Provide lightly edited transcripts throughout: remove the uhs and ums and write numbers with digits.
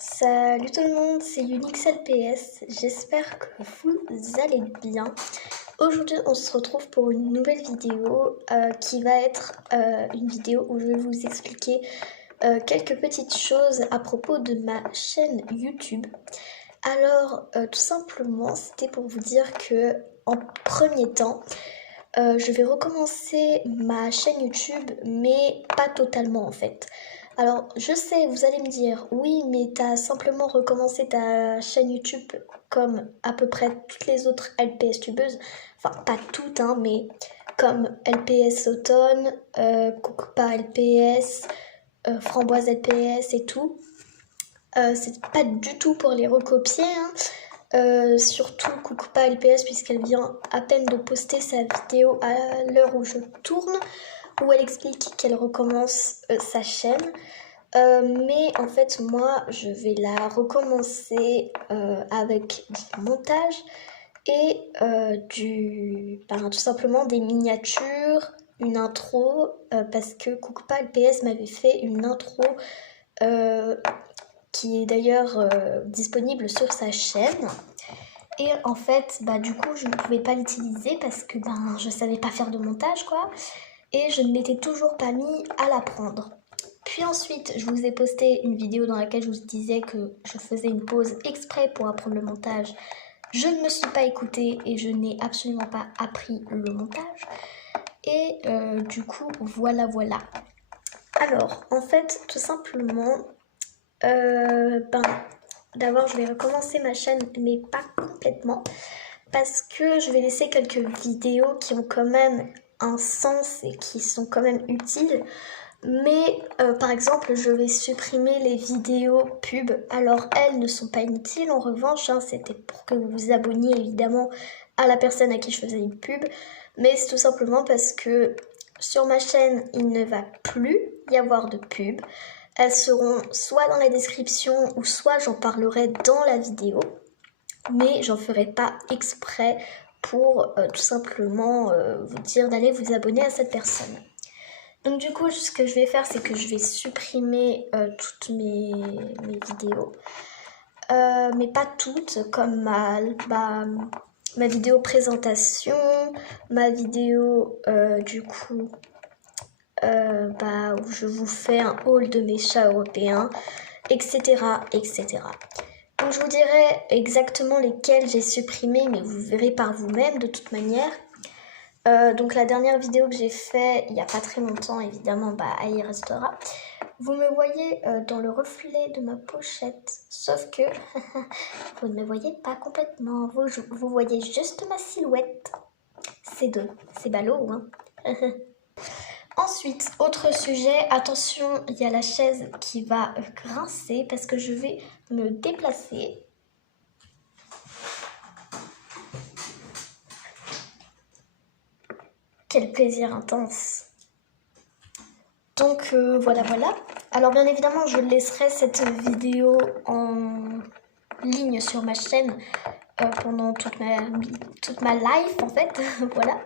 Salut tout le monde, c'est Unix LPS, j'espère que vous allez bien. Aujourd'hui on se retrouve pour une nouvelle vidéo qui va être une vidéo où je vais vous expliquer quelques petites choses à propos de ma chaîne YouTube. Alors tout simplement c'était pour vous dire que en premier temps je vais recommencer ma chaîne YouTube mais pas totalement en fait. Alors, je sais, vous allez me dire, oui, mais t'as simplement recommencé ta chaîne YouTube comme à peu près toutes les autres LPS tubeuses. Enfin, pas toutes, hein, mais comme LPS Automne, Kukupa LPS, Framboise LPS et tout. C'est pas du tout pour les recopier, hein. Surtout Kukupa LPS puisqu'elle vient à peine de poster sa vidéo à l'heure où je tourne, où elle explique qu'elle recommence sa chaîne. Mais en fait moi je vais la recommencer avec du montage et tout simplement des miniatures, une intro parce que Kukupa LPS m'avait fait une intro qui est d'ailleurs disponible sur sa chaîne. Et en fait, du coup, je ne pouvais pas l'utiliser parce que je savais pas faire de montage, quoi. Et je ne m'étais toujours pas mis à l'apprendre. Puis ensuite, je vous ai posté une vidéo dans laquelle je vous disais que je faisais une pause exprès pour apprendre le montage. Je ne me suis pas écoutée et je n'ai absolument pas appris le montage. Et du coup, voilà. Alors, en fait, tout simplement, d'abord, je vais recommencer ma chaîne, mais pas complètement, parce que je vais laisser quelques vidéos qui ont quand même un sens et qui sont quand même utiles. Mais par exemple, je vais supprimer les vidéos pub. Alors, elles ne sont pas inutiles. En revanche, c'était pour que vous vous abonniez évidemment à la personne à qui je faisais une pub. Mais c'est tout simplement parce que sur ma chaîne, il ne va plus y avoir de pub. Elles seront soit dans la description ou soit j'en parlerai dans la vidéo. Mais j'en ferai pas exprès pour tout simplement vous dire d'aller vous abonner à cette personne. Donc du coup, ce que je vais faire, c'est que je vais supprimer toutes mes vidéos. Mais pas toutes, comme ma vidéo présentation, ma vidéo où je vous fais un haul de mes chats européens, etc. Donc je vous dirai exactement lesquels j'ai supprimés, mais vous verrez par vous-même de toute manière. Donc la dernière vidéo que j'ai fait il n'y a pas très longtemps, évidemment, elle y restera. Vous me voyez dans le reflet de ma pochette, sauf que vous ne me voyez pas complètement. Vous voyez juste ma silhouette. C'est ballot, hein. Ensuite, autre sujet, attention, il y a la chaise qui va grincer parce que je vais me déplacer. Quel plaisir intense. Donc voilà. Alors bien évidemment, je laisserai cette vidéo en ligne sur ma chaîne pendant toute ma life en fait. Voilà.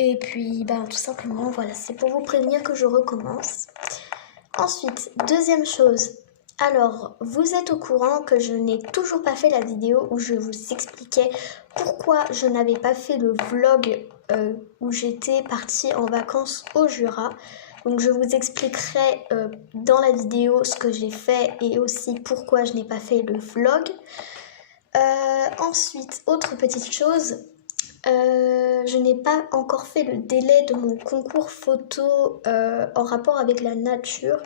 Et puis tout simplement, voilà, c'est pour vous prévenir que je recommence. Ensuite, deuxième chose. Alors, vous êtes au courant que je n'ai toujours pas fait la vidéo où je vous expliquais pourquoi je n'avais pas fait le vlog où j'étais partie en vacances au Jura. Donc je vous expliquerai dans la vidéo ce que j'ai fait et aussi pourquoi je n'ai pas fait le vlog. Ensuite, autre petite chose, je n'ai pas encore fait le délai de mon concours photo en rapport avec la nature.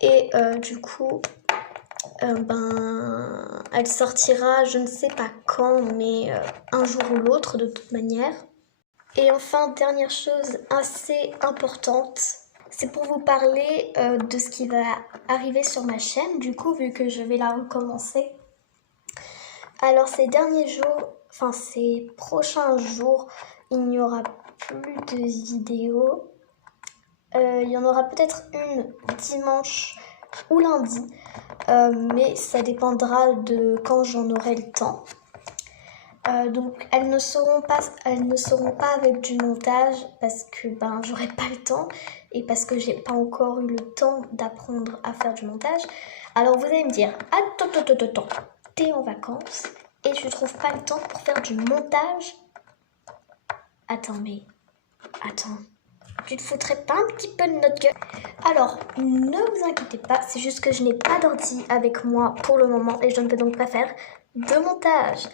Et du coup, elle sortira, je ne sais pas quand, mais un jour ou l'autre de toute manière. Et enfin, dernière chose assez importante, c'est pour vous parler de ce qui va arriver sur ma chaîne, du coup, vu que je vais la recommencer. Alors ces prochains jours, il n'y aura plus de vidéos. Il y en aura peut-être une dimanche ou lundi, mais ça dépendra de quand j'en aurai le temps. Donc elles ne seront pas avec du montage parce que j'aurai pas le temps et parce que j'ai pas encore eu le temps d'apprendre à faire du montage. Alors vous allez me dire, attends, t'es en vacances et tu trouves pas le temps pour faire du montage? Attends, tu te foutrais pas un petit peu de notre gueule? Alors, ne vous inquiétez pas, c'est juste que je n'ai pas d'ordi avec moi pour le moment et je ne peux donc pas faire de montage.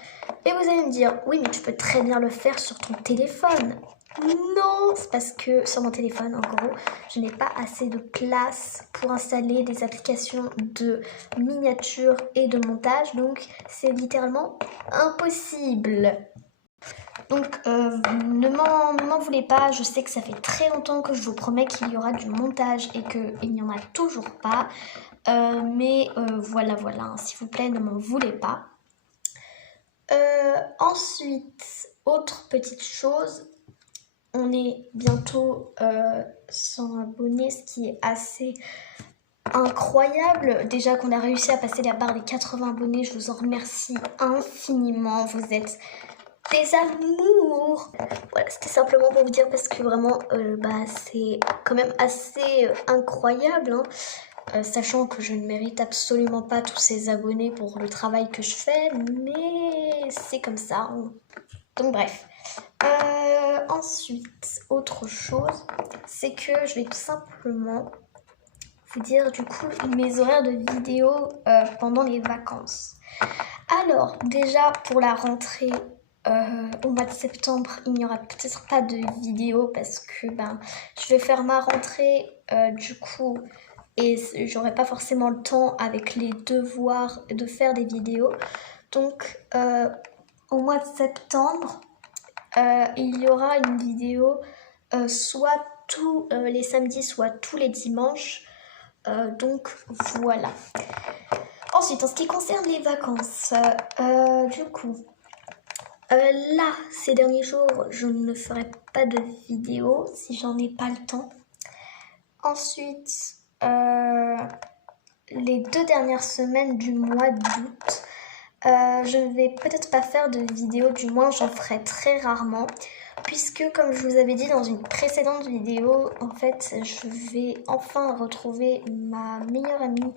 Et vous allez me dire, oui, mais tu peux très bien le faire sur ton téléphone. Non, c'est parce que sur mon téléphone, en gros, je n'ai pas assez de place pour installer des applications de miniature et de montage, donc c'est littéralement impossible. Donc ne m'en voulez pas, je sais que ça fait très longtemps que je vous promets qu'il y aura du montage et qu'il n'y en a toujours pas. Mais voilà, s'il vous plaît, ne m'en voulez pas. Ensuite, autre petite chose, on est bientôt 100 abonnés, ce qui est assez incroyable. Déjà qu'on a réussi à passer la barre des 80 abonnés, je vous en remercie infiniment, vous êtes des amours. Voilà, c'était simplement pour vous dire parce que vraiment c'est quand même assez incroyable, hein, sachant que je ne mérite absolument pas tous ces abonnés pour le travail que je fais, mais c'est comme ça, hein. Donc bref. Ensuite, autre chose, c'est que je vais tout simplement vous dire du coup mes horaires de vidéo pendant les vacances. Alors déjà pour la rentrée au mois de septembre, il n'y aura peut-être pas de vidéo parce que je vais faire ma rentrée du coup et j'aurai pas forcément le temps avec les devoirs de faire des vidéos. Donc au mois de septembre, il y aura une vidéo soit tous les samedis, soit tous les dimanches. Donc voilà. Ensuite, en ce qui concerne les vacances, du coup, là, ces derniers jours, je ne ferai pas de vidéo si j'en ai pas le temps. Ensuite, les 2 dernières semaines du mois d'août, je ne vais peut-être pas faire de vidéo, du moins j'en ferai très rarement. Puisque, comme je vous avais dit dans une précédente vidéo, en fait, je vais enfin retrouver ma meilleure amie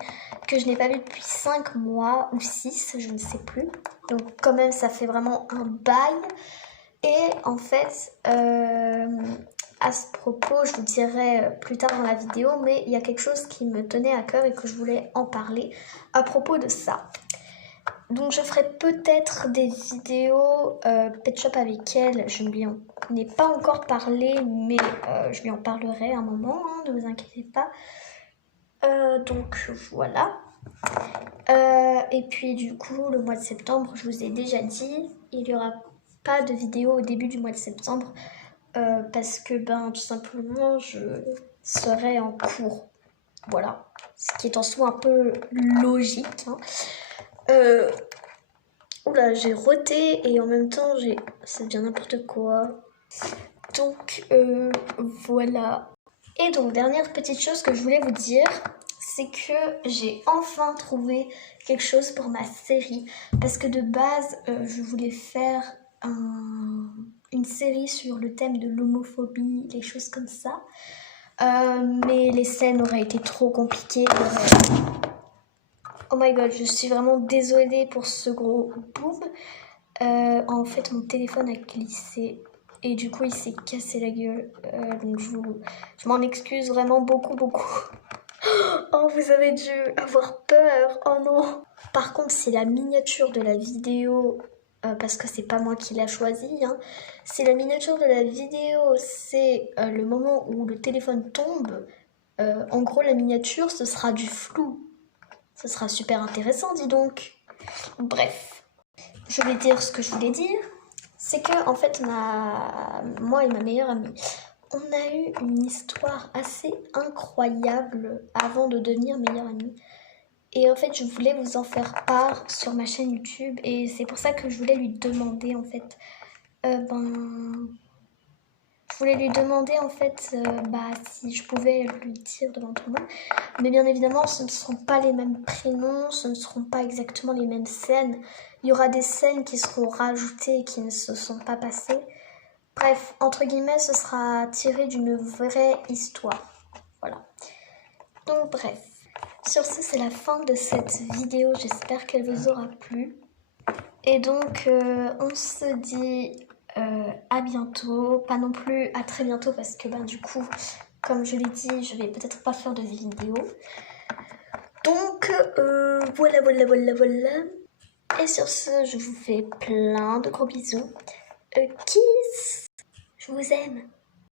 que je n'ai pas vue depuis 5 mois ou 6, je ne sais plus. Donc quand même, ça fait vraiment un bail. Et en fait, à ce propos, je vous dirai plus tard dans la vidéo, mais il y a quelque chose qui me tenait à cœur et que je voulais en parler à propos de ça. Donc je ferai peut-être des vidéos Pet Shop avec elle, je ne lui en ai pas encore parlé, mais je lui en parlerai un moment, hein, ne vous inquiétez pas. Donc voilà. Et puis du coup, le mois de septembre, je vous ai déjà dit, il n'y aura pas de vidéo au début du mois de septembre parce que tout simplement, je serai en cours. Voilà. Ce qui est en soi un peu logique, hein. Oula, j'ai roté et en même temps, ça devient n'importe quoi. Donc, voilà. Et donc, dernière petite chose que je voulais vous dire, c'est que j'ai enfin trouvé quelque chose pour ma série. Parce que de base, je voulais faire une série sur le thème de l'homophobie, les choses comme ça. Mais les scènes auraient été trop compliquées. Oh my god, je suis vraiment désolée pour ce gros boom. En fait, mon téléphone a glissé et du coup, il s'est cassé la gueule. Donc, je m'en excuse vraiment beaucoup. Oh, vous avez dû avoir peur. Oh non. Par contre, c'est la miniature de la vidéo, parce que c'est pas moi qui l'a choisi, hein. C'est la miniature de la vidéo, c'est le moment où le téléphone tombe. En gros, la miniature, ce sera du flou. Ce sera super intéressant, dis donc. Bref, je vais dire ce que je voulais dire. C'est que, en fait, moi et ma meilleure amie, on a eu une histoire assez incroyable avant de devenir meilleure amie. Et en fait, je voulais vous en faire part sur ma chaîne YouTube. Et c'est pour ça que je voulais lui demander, en fait, je voulais lui demander en fait si je pouvais lui dire devant tout le monde. Mais bien évidemment, ce ne seront pas les mêmes prénoms, ce ne seront pas exactement les mêmes scènes. Il y aura des scènes qui seront rajoutées et qui ne se sont pas passées. Bref, entre guillemets, ce sera tiré d'une vraie histoire. voilà. Donc bref, sur ce c'est la fin de cette vidéo, j'espère qu'elle vous aura plu. Et donc on se dit à bientôt, pas non plus à très bientôt parce que du coup, comme je l'ai dit, je vais peut-être pas faire de vidéo. Donc voilà. Et sur ce, je vous fais plein de gros bisous. Kiss, je vous aime.